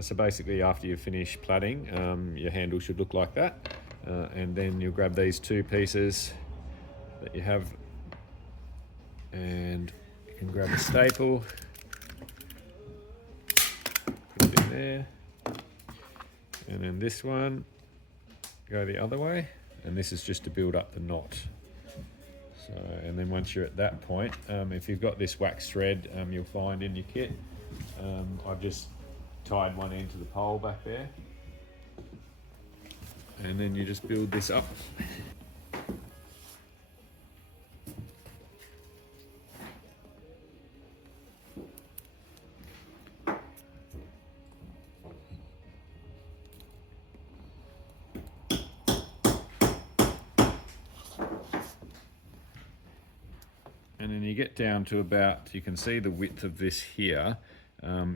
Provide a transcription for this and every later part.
So basically after you finish plaiting, your handle should look like that. And then you'll grab these two pieces that you have, and you can grab a staple, put it in there, and then this one, go the other way, and this is just to build up the knot. So, and then once you're at that point, if you've got this wax thread, you'll find in your kit, I've just tied one end to the pole back there, and then you just build this up. And then you get down to about, you can see the width of this here.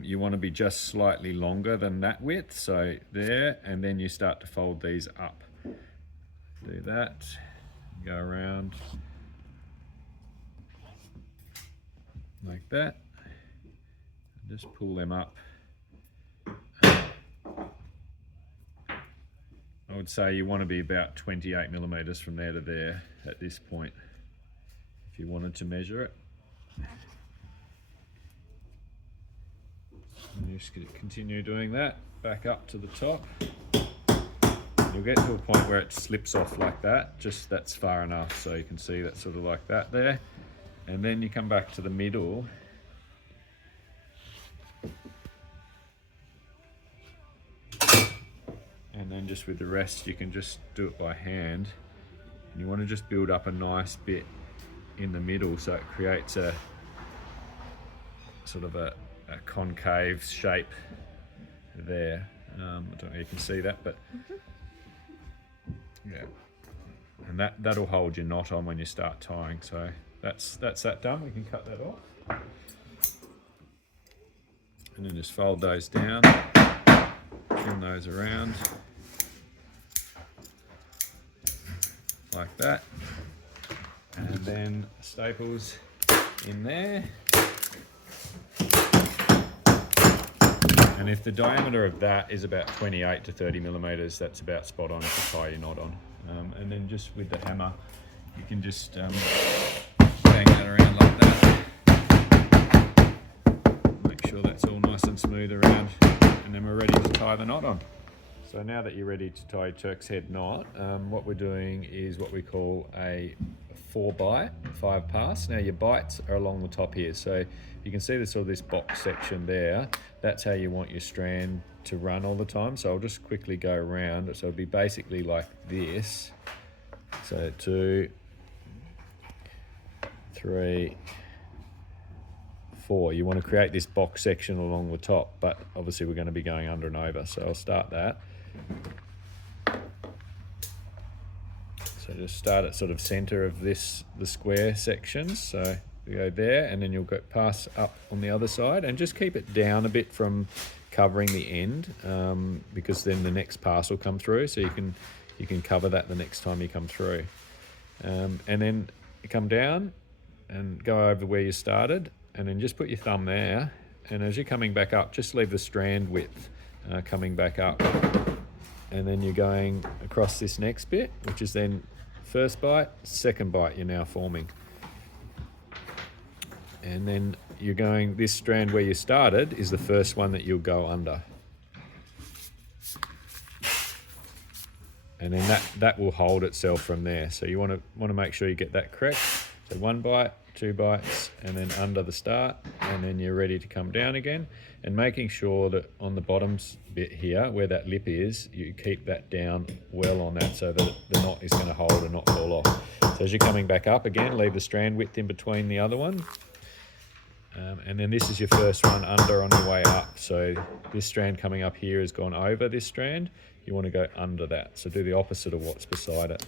You want to be just slightly longer than that width, so there, and then you start to fold these up. Do that, go around like that, just pull them up. I would say you want to be about 28 millimeters from there to there at this point, if you wanted to measure it. And you just continue doing that, back up to the top. You'll get to a point where it slips off like that, just that's far enough, so you can see that sort of like that there. And then you come back to the middle. And then just with the rest, you can just do it by hand. And you want to just build up a nice bit in the middle, so it creates a sort of a concave shape there. I don't know if you can see that, but yeah, and that'll hold your knot on when you start tying. So that's that done. We can cut that off, and then just fold those down, trim those around like that, and then staples in there. And if the diameter of that is about 28 to 30 millimeters, that's about spot on to tie your knot on. And then just with the hammer, you can just bang that around like that. Make sure that's all nice and smooth around, and then we're ready to tie the knot on. So now that you're ready to tie your Turk's head knot, what we're doing is what we call a 4-bite, 5-pass. Now your bites are along the top here, so you can see this box section there. That's how you want your strand to run all the time. So I'll just quickly go around. So it'll be basically like this. So 2, 3, 4. You want to create this box section along the top, but obviously we're going to be going under and over. So I'll start that. So just start at sort of center of the square sections. So we go there, and then you'll go pass up on the other side, and just keep it down a bit from covering the end, because then the next pass will come through. So you can cover that the next time you come through, and then you come down and go over where you started, and then just put your thumb there. And as you're coming back up, just leave the strand width coming back up, and then you're going across this next bit, which is then first bite, second bite you're now forming. And then you're going, this strand where you started is the first one that you'll go under. And then that will hold itself from there. So you want to make sure you get that correct. So 1 bite, 2 bites, and then under the start, and then you're ready to come down again. And making sure that on the bottom bit here, where that lip is, you keep that down well on that, so that the knot is going to hold and not fall off. So as you're coming back up again, leave the strand width in between the other one. And then this is your first one under on your way up. So this strand coming up here has gone over this strand. You want to go under that. So do the opposite of what's beside it.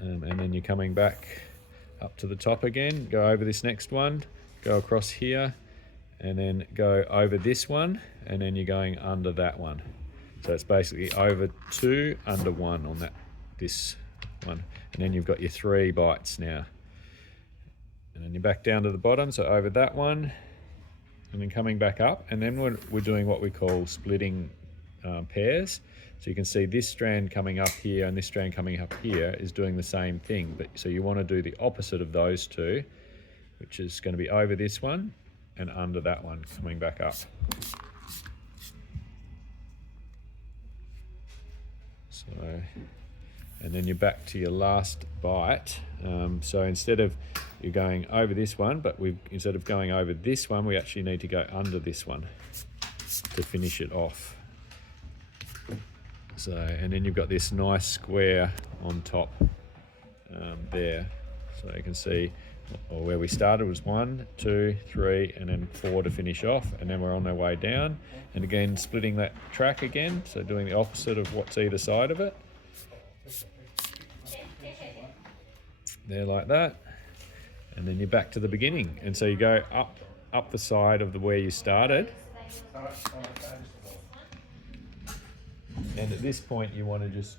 And then you're coming back up to the top again. Go over this next one. Go across here. And then go over this one. And then you're going under that one. So it's basically over 2, under 1 on this one. And then you've got your 3 bites now. And then you're back down to the bottom, so over that one, and then coming back up, and then we're doing what we call splitting pairs. So you can see this strand coming up here and this strand coming up here is doing the same thing, but so you want to do the opposite of those two, which is going to be over this one and under that one coming back up. So, and then you're back to your last bite. So instead of you're going over this one, but instead of going over this one, we actually need to go under this one to finish it off. So, and then you've got this nice square on top there. So you can see where we started was 1, 2, 3, and then 4 to finish off, and then we're on our way down. And again, splitting that track again, so doing the opposite of what's either side of it. There, like that. And then you're back to the beginning, and so you go up the side of where you started, and at this point you want to just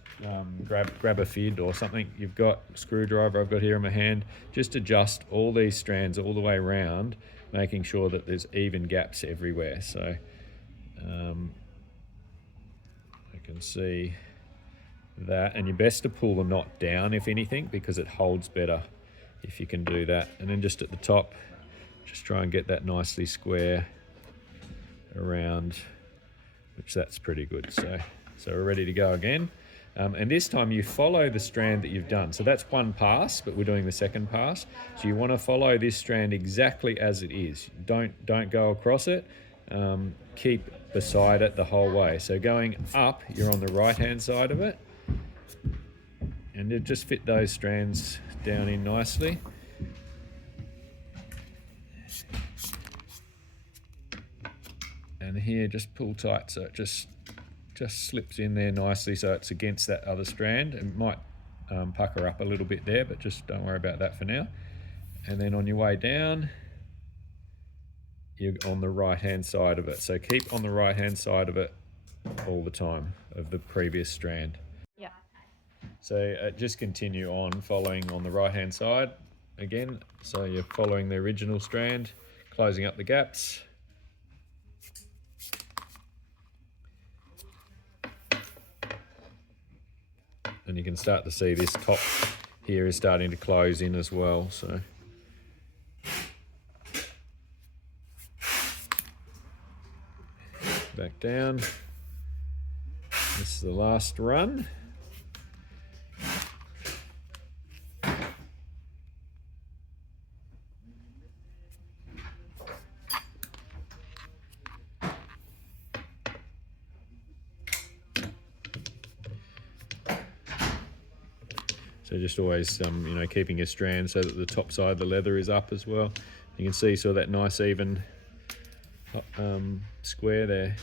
grab a fid or something. You've got a screwdriver I've got here in my hand. Just adjust all these strands all the way around, making sure that there's even gaps everywhere. So I can see that, and you're best to pull the knot down if anything, because it holds better if you can do that. And then just at the top, just try and get that nicely square around, which that's pretty good. So we're ready to go again. And this time you follow the strand that you've done. So that's one pass, but we're doing the second pass. So you want to follow this strand exactly as it is. Don't go across it. Keep beside it the whole way. So going up, you're on the right-hand side of it. And you just fit those strands down in nicely. And here, just pull tight so it just slips in there nicely, so it's against that other strand. It might pucker up a little bit there, but just don't worry about that for now. And then on your way down, you're on the right-hand side of it. So keep on the right-hand side of it all the time, of the previous strand. Yeah. So just continue on following on the right-hand side again. So you're following the original strand, closing up the gaps. And you can start to see this top here is starting to close in as well. So back down. This is the last run. So just always, keeping your strand so that the top side of the leather is up as well. You can see sort of that nice even square there.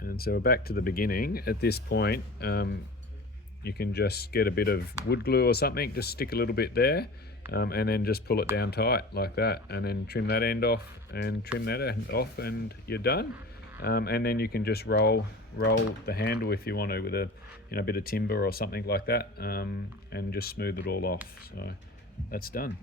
And so we're back to the beginning. At this point, you can just get a bit of wood glue or something, just stick a little bit there. And then just pull it down tight like that, and then trim that end off and trim that end off, and you're done. And then you can just roll the handle if you want to with a bit of timber or something like that, and just smooth it all off. So that's done.